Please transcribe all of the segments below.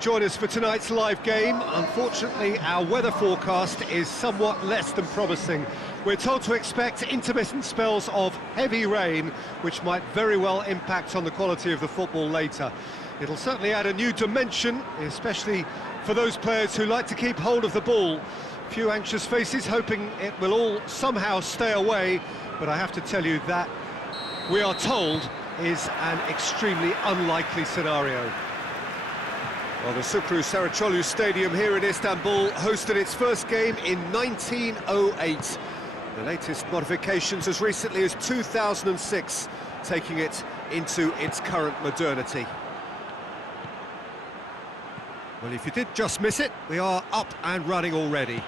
Join us for tonight's live game. Unfortunately, our weather forecast is somewhat less than promising. We're told to expect intermittent spells of heavy rain, which might very well impact on the quality of the football later. It'll certainly add a new dimension, especially for those players who like to keep hold of the ball. A few anxious faces hoping it will all somehow stay away, but I have to tell you that, we are told, is an extremely unlikely scenario. Well, the Sukru Saracoğlu Stadium here in Istanbul hosted its first game in 1908. The latest modifications as recently as 2006, taking it into its current modernity. Well, if you did just miss it, we are up and running already.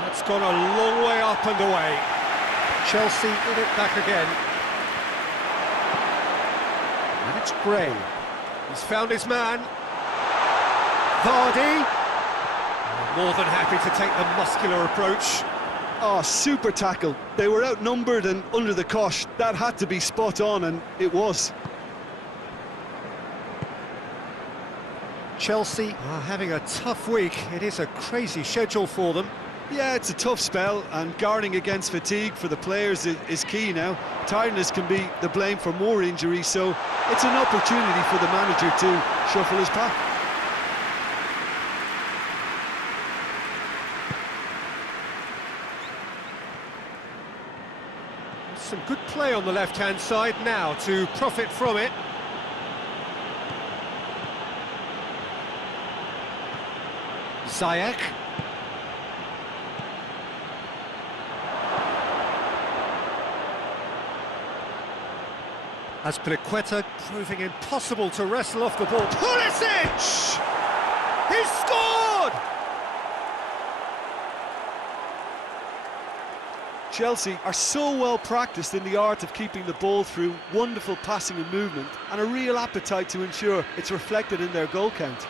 That's gone a long way up and away. Chelsea with it back again. And it's Gray. He's found his man. Vardy. More than happy to take the muscular approach. Oh, super tackle. They were outnumbered and under the cosh. That had to be spot on, and it was. Chelsea are having a tough week. It is a crazy schedule for them. Yeah, it's a tough spell, and guarding against fatigue for the players is key now. Tiredness can be the blame for more injuries, so it's an opportunity for the manager to shuffle his pack. Some good play on the left-hand side now to profit from it. Ziyech. Azpilicueta proving impossible to wrestle off the ball. Pulisic! He's scored! Chelsea are so well practiced in the art of keeping the ball through wonderful passing and movement, and a real appetite to ensure it's reflected in their goal count.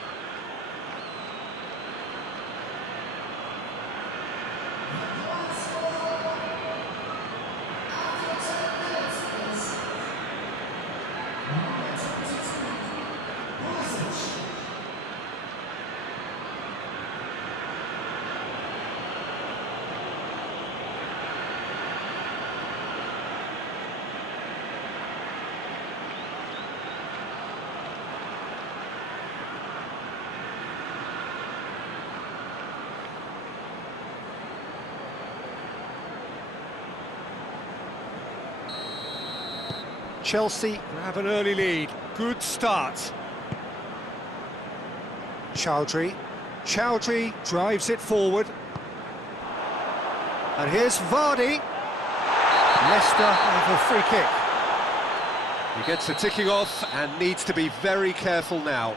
Chelsea have an early lead. Good start. Chowdhury drives it forward. And here's Vardy. Leicester have a free kick. He gets the ticking off and needs to be very careful now.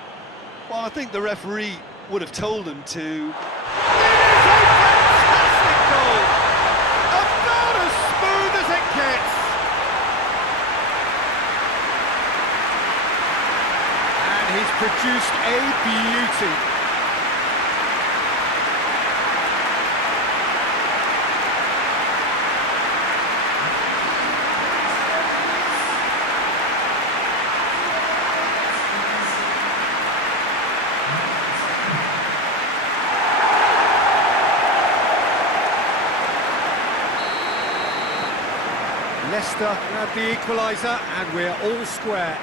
Well, I think the referee would have told him to. It is a fantastic goal! About as smooth as it gets. He's produced a beauty. Leicester have the equaliser and we're all square.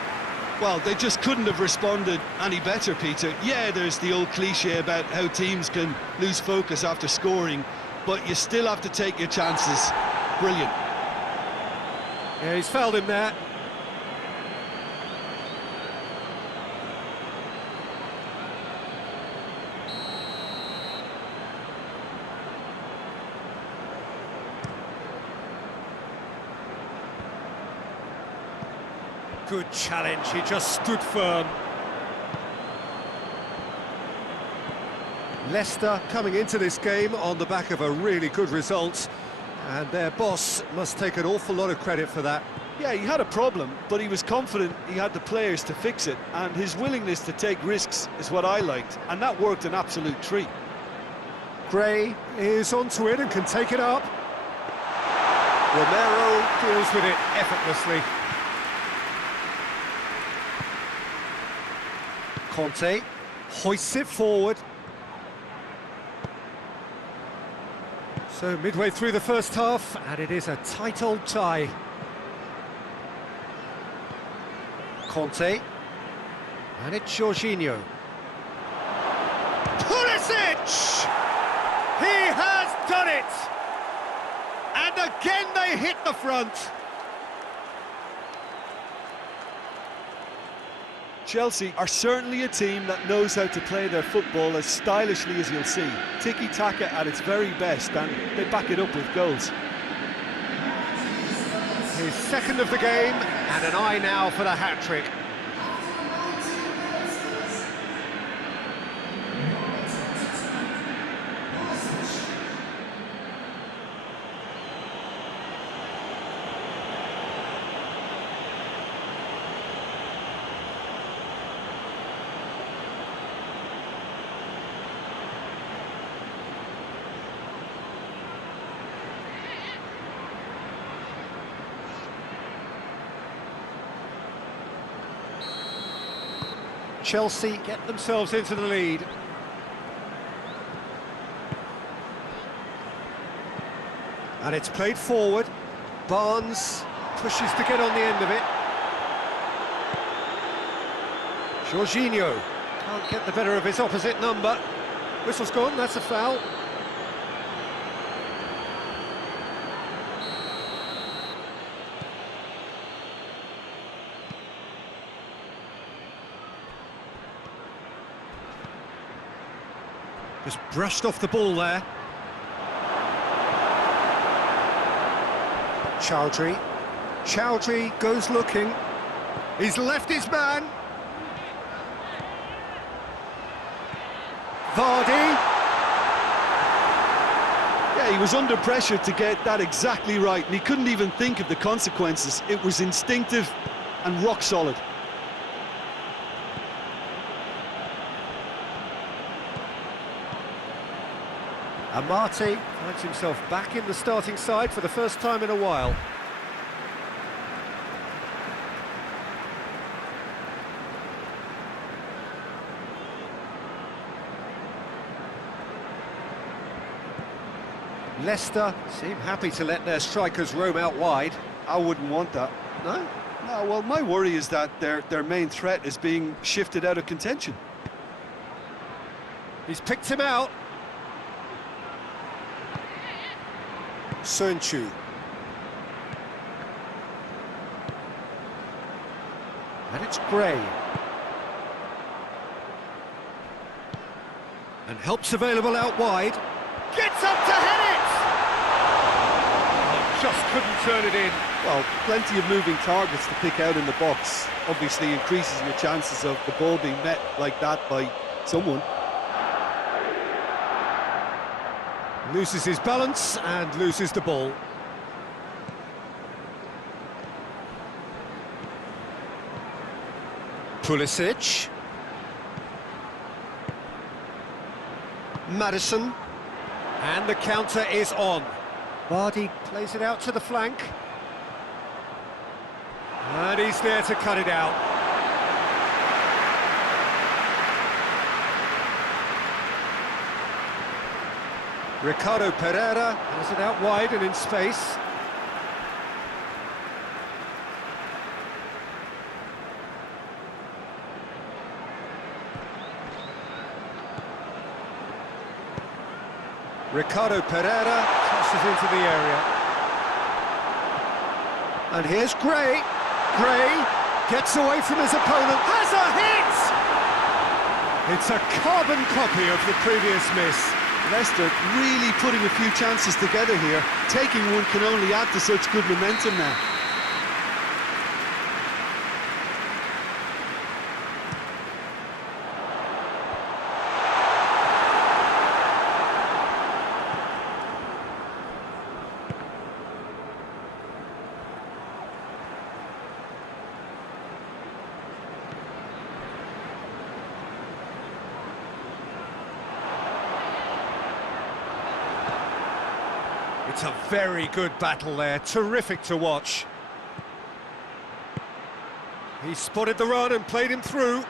Well, they just couldn't have responded any better, Peter. Yeah, there's the old cliche about how teams can lose focus after scoring, but you still have to take your chances. Brilliant. Yeah, he's fouled him there. Good challenge, he just stood firm. Leicester coming into this game on the back of a really good result, and their boss must take an awful lot of credit for that. Yeah, he had a problem, but he was confident he had the players to fix it, and his willingness to take risks is what I liked, and that worked an absolute treat. Gray is onto it and can take it up. Romero deals with it effortlessly. Conte hoists it forward. So midway through the first half, and it is a tight old tie. Conte, and it's Jorginho. Pulisic! He has done it! And again they hit the front. Chelsea are certainly a team that knows how to play their football as stylishly as you'll see. Tiki-taka at its very best, and they back it up with goals. His second of the game, and an eye now for the hat-trick. Chelsea get themselves into the lead. And it's played forward. Barnes pushes to get on the end of it. Jorginho can't get the better of his opposite number. Whistle's gone, that's a foul. Just brushed off the ball there. Chowdhury goes looking. He's left his man. Vardy. Yeah, he was under pressure to get that exactly right, and he couldn't even think of the consequences. It was instinctive and rock solid. Amate finds himself back in the starting side for the first time in a while. Leicester seem happy to let their strikers roam out wide. I wouldn't want that. No? No, well, my worry is that their main threat is being shifted out of contention. He's picked him out. Sönchu. And it's Gray. And help's available out wide. Gets up to head it! Oh, just couldn't turn it in. Well, plenty of moving targets to pick out in the box. Obviously increases your chances of the ball being met like that by someone. Loses his balance and loses the ball. Pulisic. Maddison. And the counter is on. Vardy plays it out to the flank. And he's there to cut it out. Ricardo Pereira has it out wide and in space. Ricardo Pereira tosses into the area. And here's Gray. Gray gets away from his opponent. Has a hit! It's a carbon copy of the previous miss. Leicester really putting a few chances together here. Taking one can only add to such good momentum now. It's a very good battle there, terrific to watch. He spotted the run and played him through.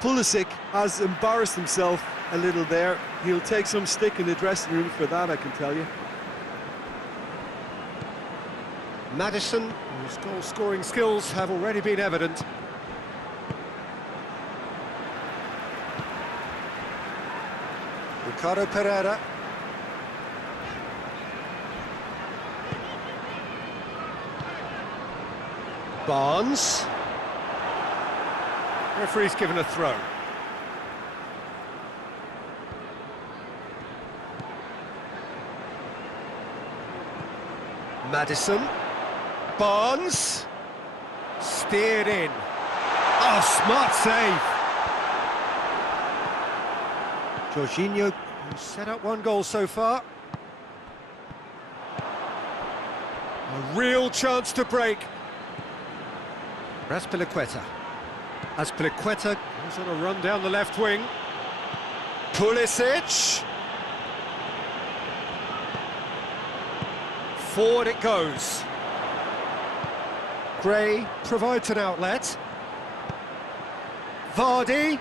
Pulisic has embarrassed himself a little there. He'll take some stick in the dressing room for that, I can tell you. Maddison, whose goal-scoring skills have already been evident. Ricardo Pereira. Barnes. Referee's given a throw. Maddison. Barnes. Steered in. Oh, smart save. Jorginho, who's set up one goal so far. A real chance to break. Azpilicueta. Azpilicueta goes on a run down the left wing. Pulisic. Forward it goes. Gray provides an outlet. Vardy.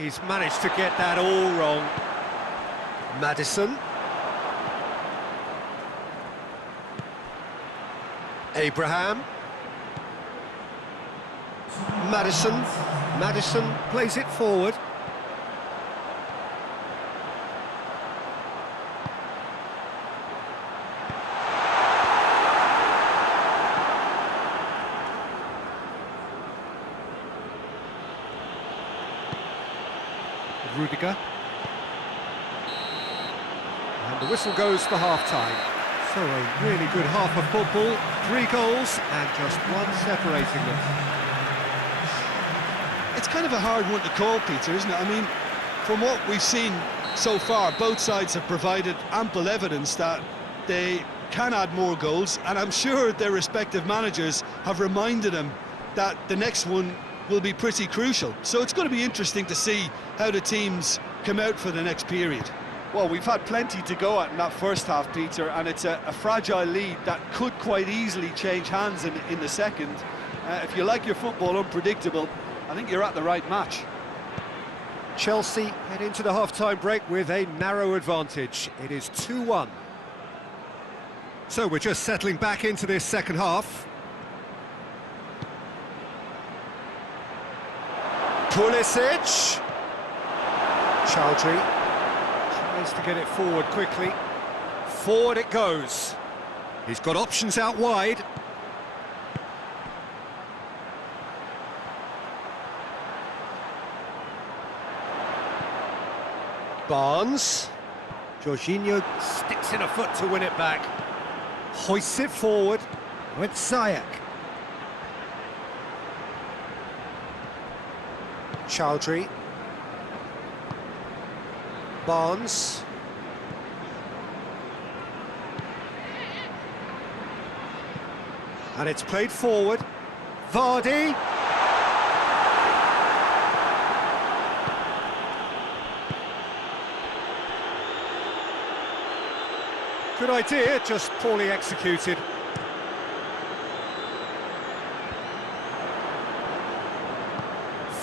He's managed to get that all wrong. Maddison. Abraham. Maddison. Maddison plays it forward. Rudiger. And the whistle goes for half-time. So a really good half of football, 3 goals and just one separating them. It's kind of a hard one to call, Peter, isn't it? I mean, from what we've seen so far, both sides have provided ample evidence that they can add more goals, and I'm sure their respective managers have reminded them that the next one will be pretty crucial. So it's going to be interesting to see how the teams come out for the next period. Well, we've had plenty to go at in that first half, Peter, and it's a fragile lead that could quite easily change hands in the second. If you like your football unpredictable, I think you're at the right match. Chelsea head into the half-time break with a narrow advantage. It is 2-1. So we're just settling back into this second half. Pulisic. Chowdhury tries to get it forward quickly. Forward it goes. He's got options out wide. Barnes. Jorginho sticks in a foot to win it back. Hoists it forward with Ziyech. Chowdhury. Barnes. And it's played forward. Vardy. Good idea, just poorly executed.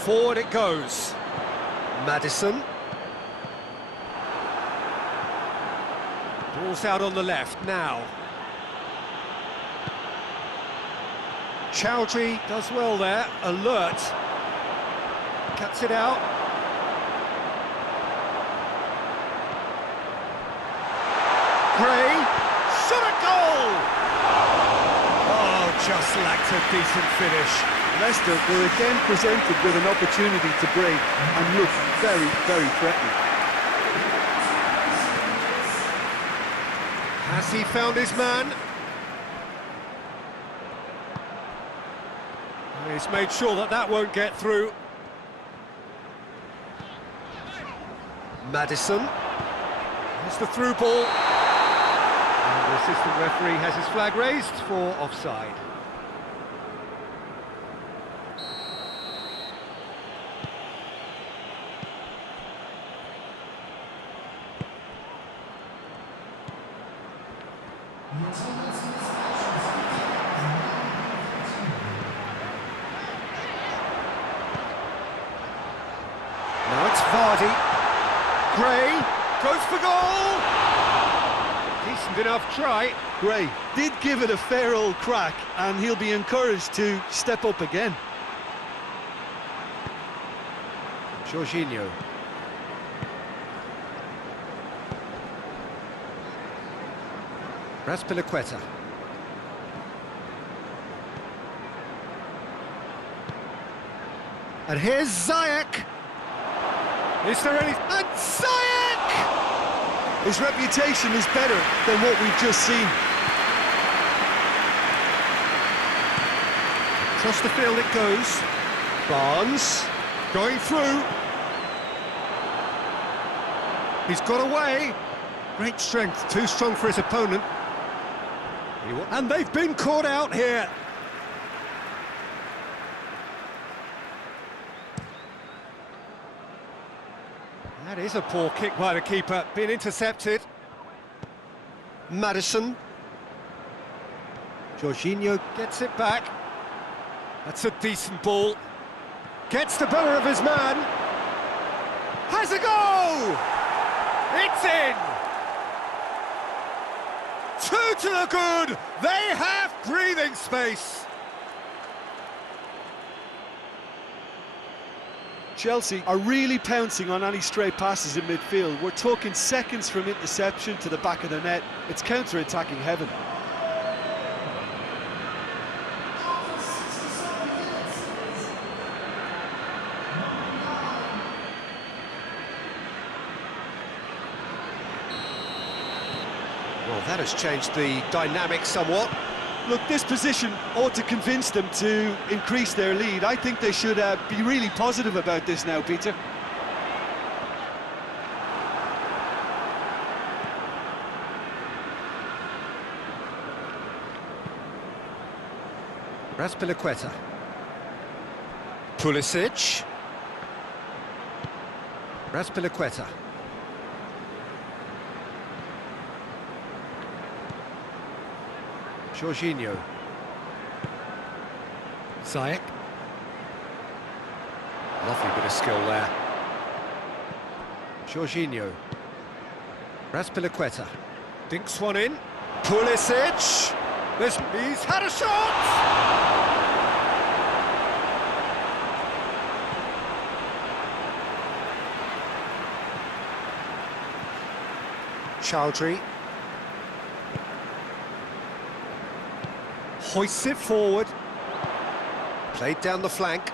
Forward it goes. Maddison. Ball's out on the left now. Chowdhury does well there, alert. Cuts it out. Gray, shot a goal! Oh, just lacked a decent finish. Leicester were again presented with an opportunity to break and looked very, very threatening. Has he found his man? He's made sure that that won't get through. Maddison. Here's the through ball. And the assistant referee has his flag raised for offside. Now it's Vardy. Gray goes for goal. Decent enough try. Gray did give it a fair old crack, and he'll be encouraged to step up again. Jorginho. Raspilicueta. And here's Ziyech. Is there any... And Ziyech! His reputation is better than what we've just seen. Across the field it goes. Barnes going through. He's got away. Great strength, too strong for his opponent. And they've been caught out here. That is a poor kick by the keeper, being intercepted. Maddison. Jorginho gets it back. That's a decent ball. Gets the better of his man. Has a go! It's in! 2 to the good! They have breathing space! Chelsea are really pouncing on any stray passes in midfield. We're talking seconds from interception to the back of the net. It's counter-attacking heaven. Well, that has changed the dynamic somewhat. Look, this position ought to convince them to increase their lead. I think they should be really positive about this now, Peter. Raspilicueta. Pulisic. Raspilicueta. Jorginho. Ziyech. Lovely bit of skill there. Jorginho. Raspilicueta. Dinks one in. Pulisic. He's had a shot! Chowdhury. Hoists it forward. Played down the flank.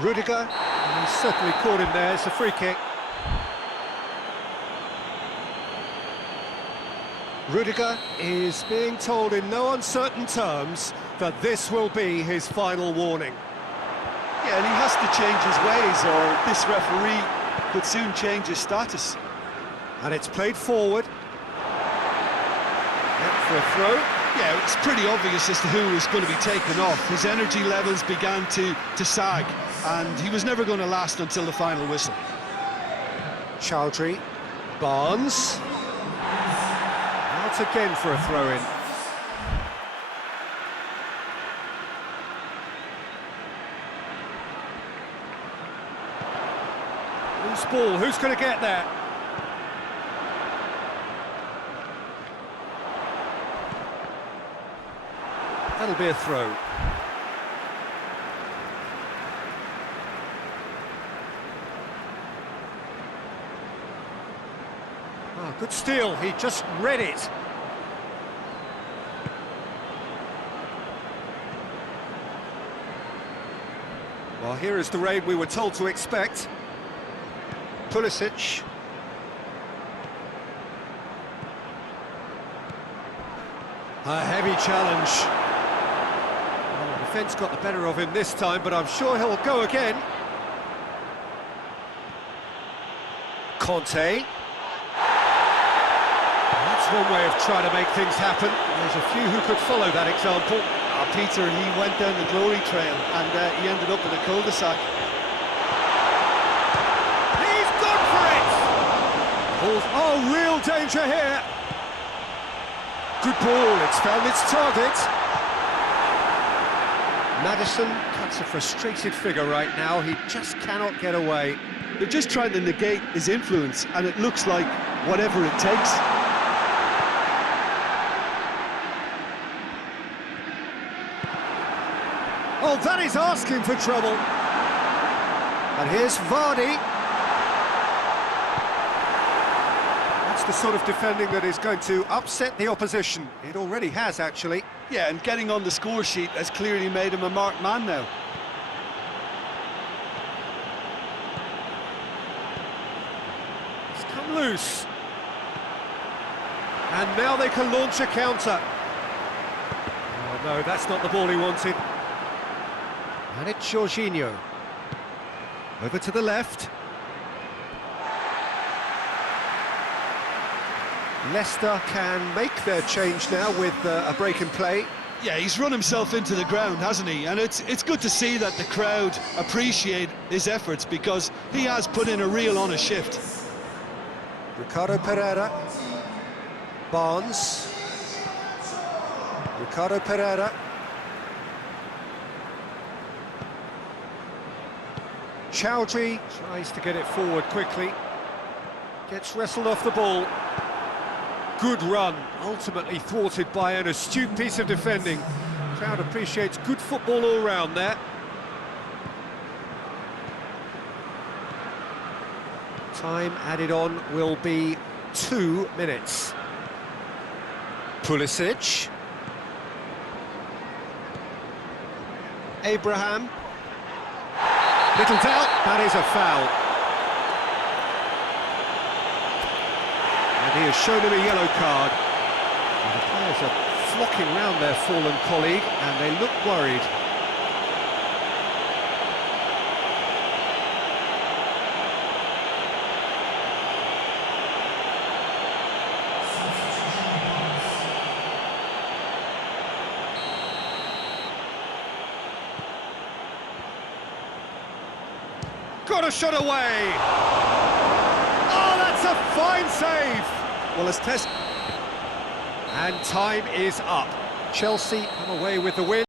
Rudiger. He's certainly caught him there. It's a free kick. Rudiger is being told in no uncertain terms that this will be his final warning. Yeah, and he has to change his ways, or this referee could soon change his status. And it's played forward. Yep, for a throw. Yeah, it's pretty obvious as to who was going to be taken off. His energy levels began to sag, and he was never going to last until the final whistle. Chowdhury. Barnes. Out again for a throw-in. Loose ball, who's going to get there? That'll be a throw. Ah, good steal, he just read it. Well, here is the raid we were told to expect. Pulisic. A heavy challenge. Well, the defence got the better of him this time, but I'm sure he'll go again. Conte. That's one way of trying to make things happen. There's a few who could follow that example. Peter, he went down the glory trail, and he ended up in a cul-de-sac. He's gone for it! Oh, real danger here. Good ball, it's found its target. Maddison cuts a frustrated figure right now, he just cannot get away. They're just trying to negate his influence, and it looks like whatever it takes. Oh, that is asking for trouble. And here's Vardy. That's the sort of defending that is going to upset the opposition. It already has, actually. Yeah, and getting on the score sheet has clearly made him a marked man now. It's come loose. And now they can launch a counter. Oh no, that's not the ball he wanted. And it's Jorginho. Over to the left. Leicester can make their change now with a break in play. Yeah, he's run himself into the ground, hasn't he? And it's good to see that the crowd appreciate his efforts, because he has put in a real honest shift. Ricardo Pereira. Barnes. Ricardo Pereira. Chowdhury tries to get it forward quickly. Gets wrestled off the ball. Good run, ultimately thwarted by an astute piece of defending. Crowd appreciates good football all round there. Time added on will be 2 minutes. Pulisic. Abraham. Little doubt, that is a foul. And he has shown him a yellow card. And the players are flocking round their fallen colleague, and they look worried. Got a shot away! Oh, that's a fine save! Well, as Tess... And time is up. Chelsea come away with the win.